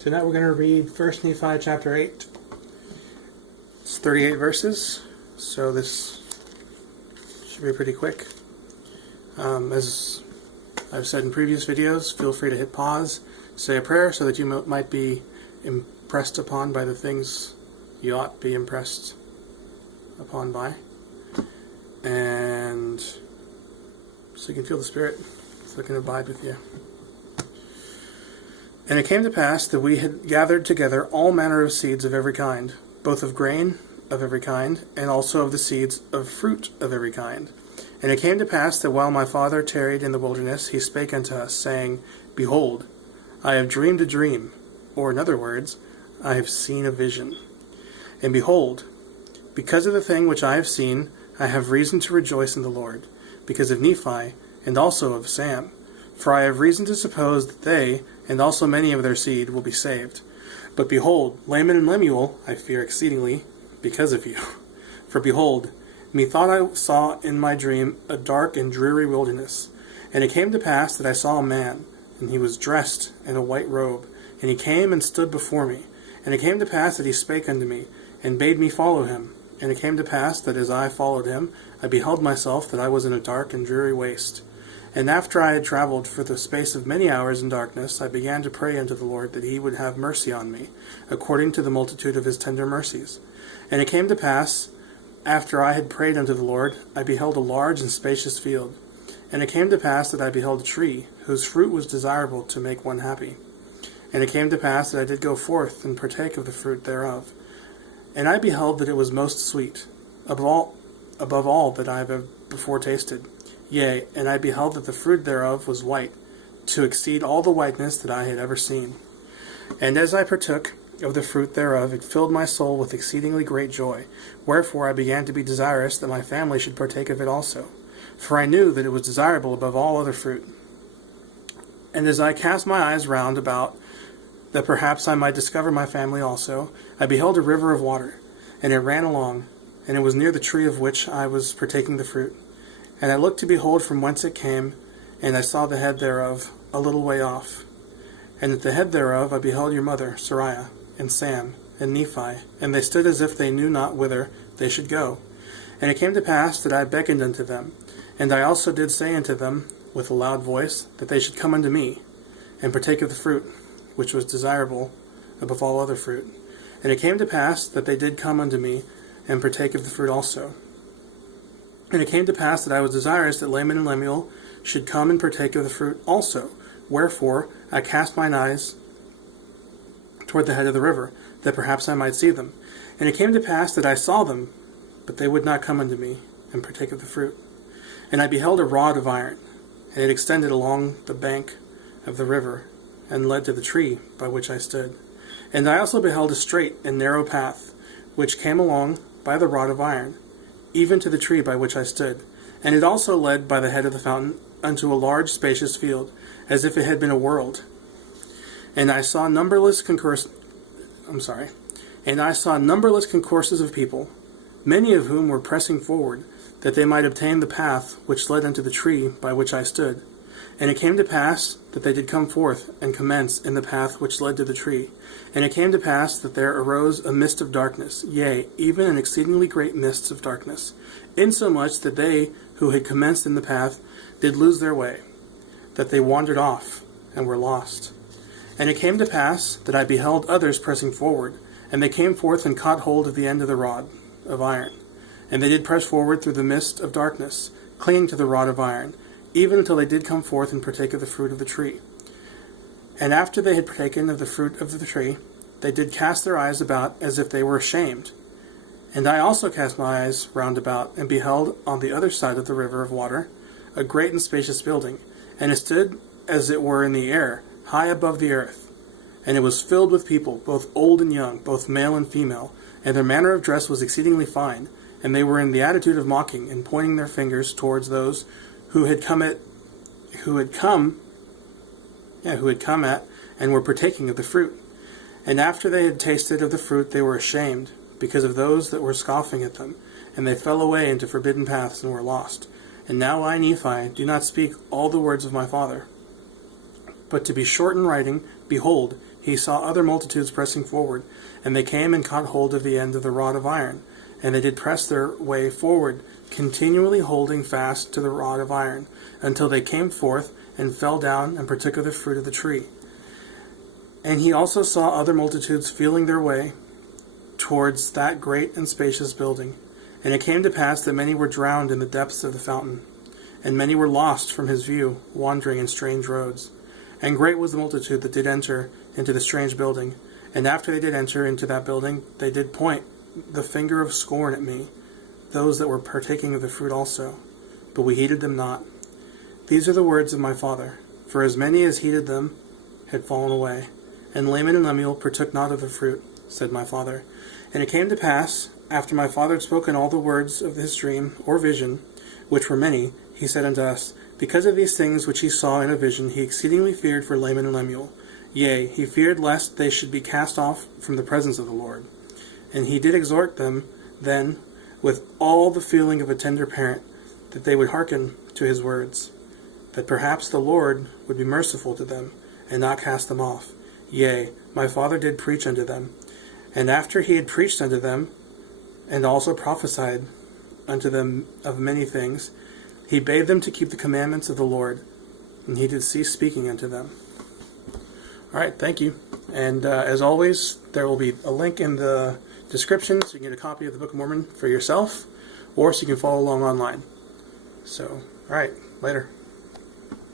Tonight we're going to read 1 Nephi chapter 8. It's 38 verses, so this should be pretty quick. As I've said in previous videos, feel free to hit pause, say a prayer so that you might be impressed upon by the things you ought to be impressed upon by. And so you can feel the Spirit so it can abide with you. And it came to pass that we had gathered together all manner of seeds of every kind, both of grain of every kind, and also of the seeds of fruit of every kind. And it came to pass that while my father tarried in the wilderness, he spake unto us, saying, Behold, I have dreamed a dream, or in other words, I have seen a vision. And behold, because of the thing which I have seen, I have reason to rejoice in the Lord, because of Nephi, and also of Sam. For I have reason to suppose that they, and also many of their seed, will be saved. But behold, Laman and Lemuel, I fear exceedingly, because of you. For behold, methought I saw in my dream a dark and dreary wilderness. And it came to pass that I saw a man, and he was dressed in a white robe. And he came and stood before me. And it came to pass that he spake unto me, and bade me follow him. And it came to pass that as I followed him, I beheld myself that I was in a dark and dreary waste. And after I had traveled for the space of many hours in darkness, I began to pray unto the Lord that he would have mercy on me, according to the multitude of his tender mercies. And it came to pass, after I had prayed unto the Lord, I beheld a large and spacious field. And it came to pass that I beheld a tree, whose fruit was desirable to make one happy. And it came to pass that I did go forth and partake of the fruit thereof. And I beheld that it was most sweet, above all that I have before tasted. Yea, and I beheld that the fruit thereof was white, to exceed all the whiteness that I had ever seen. And as I partook of the fruit thereof, it filled my soul with exceedingly great joy. Wherefore I began to be desirous that my family should partake of it also. For I knew that it was desirable above all other fruit. And as I cast my eyes round about, that perhaps I might discover my family also, I beheld a river of water, and it ran along, and it was near the tree of which I was partaking the fruit. And I looked to behold from whence it came, and I saw the head thereof a little way off. And at the head thereof I beheld your mother, Sariah, and Sam, and Nephi, and they stood as if they knew not whither they should go. And it came to pass that I beckoned unto them, and I also did say unto them with a loud voice, that they should come unto me, and partake of the fruit, which was desirable above all other fruit. And it came to pass that they did come unto me, and partake of the fruit also. And it came to pass that I was desirous that Laman and Lemuel should come and partake of the fruit also. Wherefore I cast mine eyes toward the head of the river, that perhaps I might see them. And it came to pass that I saw them, but they would not come unto me and partake of the fruit. And I beheld a rod of iron, and it extended along the bank of the river, and led to the tree by which I stood. And I also beheld a straight and narrow path, which came along by the rod of iron, even to the tree by which I stood. And it also led by the head of the fountain unto a large spacious field, as if it had been a world. And I saw numberless concourses of people, many of whom were pressing forward, that they might obtain the path which led unto the tree by which I stood. And it came to pass that they did come forth and commence in the path which led to the tree. And it came to pass that there arose a mist of darkness, yea, even an exceedingly great mist of darkness, insomuch that they who had commenced in the path did lose their way, that they wandered off and were lost. And it came to pass that I beheld others pressing forward, and they came forth and caught hold of the end of the rod of iron. And they did press forward through the mist of darkness, clinging to the rod of iron, even until they did come forth and partake of the fruit of the tree. And after they had partaken of the fruit of the tree, they did cast their eyes about as if they were ashamed. And I also cast my eyes round about, and beheld on the other side of the river of water a great and spacious building, and it stood as it were in the air, high above the earth. And it was filled with people, both old and young, both male and female, and their manner of dress was exceedingly fine, and they were in the attitude of mocking, and pointing their fingers towards those who had come at and were partaking of the fruit. And after they had tasted of the fruit, they were ashamed, because of those that were scoffing at them, and they fell away into forbidden paths and were lost. And now I, Nephi, do not speak all the words of my father. But to be short in writing, behold, he saw other multitudes pressing forward, and they came and caught hold of the end of the rod of iron, and they did press their way forward, continually holding fast to the rod of iron, until they came forth and fell down and partook of the fruit of the tree. And he also saw other multitudes feeling their way towards that great and spacious building. And it came to pass that many were drowned in the depths of the fountain, and many were lost from his view, wandering in strange roads. And great was the multitude that did enter into the strange building. And after they did enter into that building, they did point the finger of scorn at me, those that were partaking of the fruit also. But we heeded them not. These are the words of my father. For as many as heeded them had fallen away. And Laman and Lemuel partook not of the fruit, said my father. And it came to pass, after my father had spoken all the words of his dream or vision, which were many, he said unto us, because of these things which he saw in a vision, he exceedingly feared for Laman and Lemuel. Yea, he feared lest they should be cast off from the presence of the Lord. And he did exhort them then with all the feeling of a tender parent, that they would hearken to his words, that perhaps the Lord would be merciful to them, and not cast them off. Yea, my father did preach unto them. And after he had preached unto them, and also prophesied unto them of many things, he bade them to keep the commandments of the Lord, and he did cease speaking unto them. All right, thank you. And as always, there will be a link in the description so you can get a copy of the Book of Mormon for yourself, or so you can follow along online. So, all right, later.